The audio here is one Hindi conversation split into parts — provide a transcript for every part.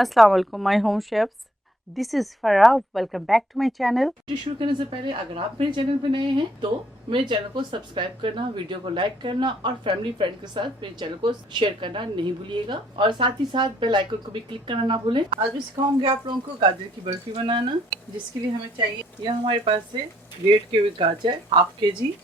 अस्सलाम वालेकुम my home chefs, this is Farah. Welcome back to my channel. शुरू करने से पहले अगर आप मेरे चैनल पे नए हैं तो मेरे चैनल को सब्सक्राइब करना, वीडियो को लाइक करना और फैमिली फ्रेंड के साथ मेरे चैनल को शेयर करना नहीं भूलिएगा और साथ ही साथ बेल आइकन को भी क्लिक करना ना भूलें। आज मैं सिखाऊंगी आप लोगों को गाजर की बर्फी बनाना, जिसके लिए हमें चाहिए यह हमारे पास है ग्रेट किए हुए गाजर हाफ के जी,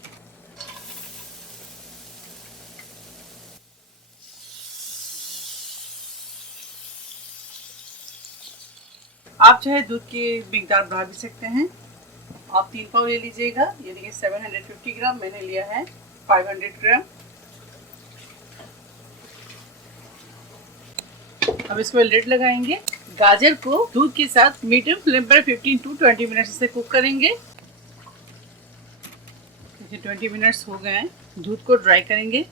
आप चाहे दूध की मिकदार बढ़ा भी सकते हैं। आप 3 पाव ले लीजिएगा, यानी कि 750 ग्राम, मैंने लिया है 500 ग्राम। अब इसको लिड लगाएंगे। गाजर को दूध के साथ मीडियम फ्लेम पर 15 टू 20 मिनट से कुक करेंगे। 20 मिनट्स हो गए हैं। दूध को ड्राई करेंगे।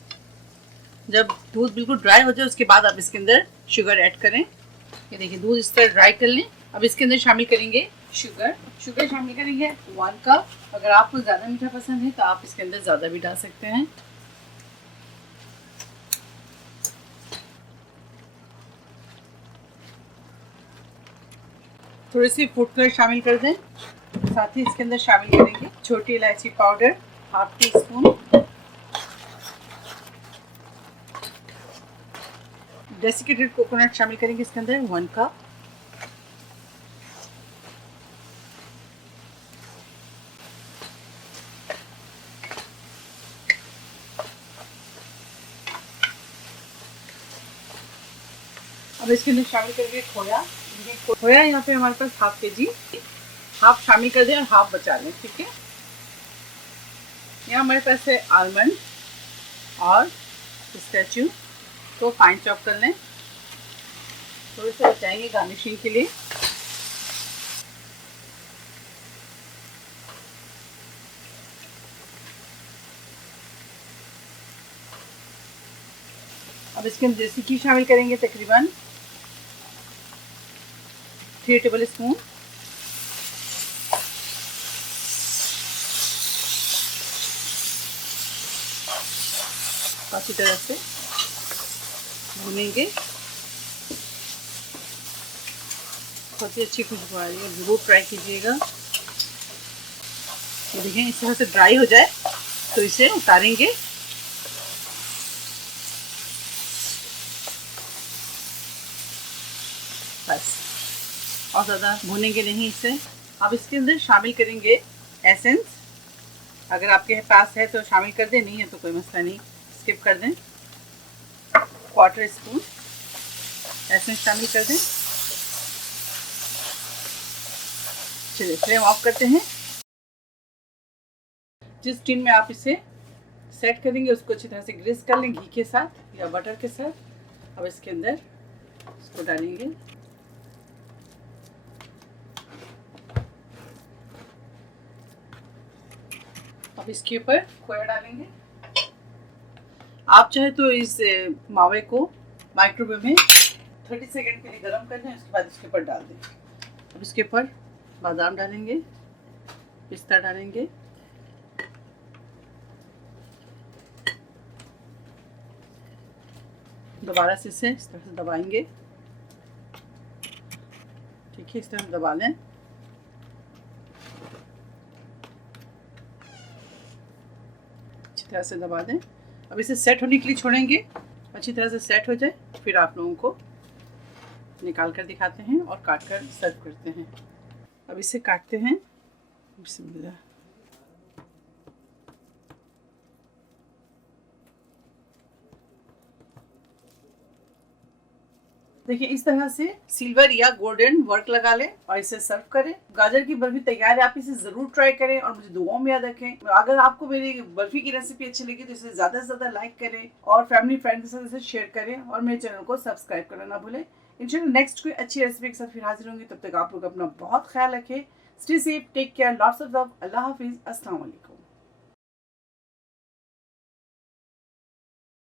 जब दूध बिल्कुल ड्राई हो जाए उसके बाद आप इसके अंदर शुगर ऐड करें। ये देखिए दूध इस तरह ड्राई कर लें। अब इसके अंदर शामिल करेंगे शुगर शामिल करेंगे 1 कप। अगर आपको ज़्यादा मीठा पसंद है तो आप इसके अंदर ज़्यादा भी डाल सकते हैं। थोड़ी सी फूड कलर शामिल कर दें। साथ ही इसके अंदर शामिल करेंगे छोटी इलायची powder half tea spoon, desiccated coconut शामिल करेंगे इसके अंदर 1 कप, अब इसके अंदर शामिल करेंगे खोया यहाँ पे हमारे पास हाफ के जी, हाफ शामिल कर दें और हाफ बचा लें। ठीक है, यहाँ हमारे पास है आलमंड और पिस्ताचियो को फाइन चॉप कर लें। थोड़े से बचाएंगे गार्निशिंग के लिए। अब इसके अंदर देसी घी शामिल करेंगे तकरीबन 3 टेबल स्पून। अच्छी तरह से भूनेंगे। बहुत ही अच्छी खुशबू आ रही है, जरूर ट्राई कीजिएगा। ये देखें इस तरह से ड्राई हो जाए तो इसे उतारेंगे। बस और ज़्यादा भूनेंगे नहीं इसे। अब इसके अंदर शामिल करेंगे एसेंस। अगर आपके पास है तो शामिल कर दें, नहीं है तो कोई मसला नहीं, स्किप कर दें। 1/4 स्पून एसेंस शामिल कर दें। चलिए फ्लेम ऑफ करते हैं। जिस टिन में आप इसे सेट करेंगे उसको अच्छी तरह से ग्रीस कर लें घी के साथ या बटर के साथ। अब इसके अंदर इसको डालेंगे। अब इसके ऊपर खोया डालेंगे। आप चाहे तो इस मावे को माइक्रोवेव में 30 सेकंड के लिए गर्म कर दें, उसके बाद इसके ऊपर डाल दें। अब इसके ऊपर बादाम डालेंगे, पिस्ता डालेंगे, दोबारा से इसे इस तरह से दबाएंगे। ठीक है, इस तरह से दबा लें। अच्छी तरह से दबा दें। अब इसे सेट होने के लिए छोड़ेंगे। अच्छी तरह से सेट हो जाए फिर आप लोगों को निकाल कर दिखाते हैं और काट कर सर्व करते हैं। अब इसे काटते हैं। बिस्मिल्लाह। देखिए इस तरह से सिल्वर या गोल्डन वर्क लगा लें और इसे सर्व करें। गाजर की बर्फी तैयार है, आप इसे जरूर ट्राई करें और मुझे दुआओं में याद रखें। अगर आपको मेरी बर्फी की रेसिपी अच्छी लगी तो इसे ज्यादा से ज्यादा लाइक करें और फैमिली फ्रेंड के साथ इसे शेयर करें और मेरे चैनल को सब्सक्राइब करना ना भूलें। इंशाल्लाह नेक्स्ट कोई अच्छी रेसिपी के साथ फिर हाजिर होंगी। तब तक आप लोग अपना बहुत ख्याल रखें। Stay safe, take care, lots of love, Allah हाफिज, अस्सलाम वालेकुम।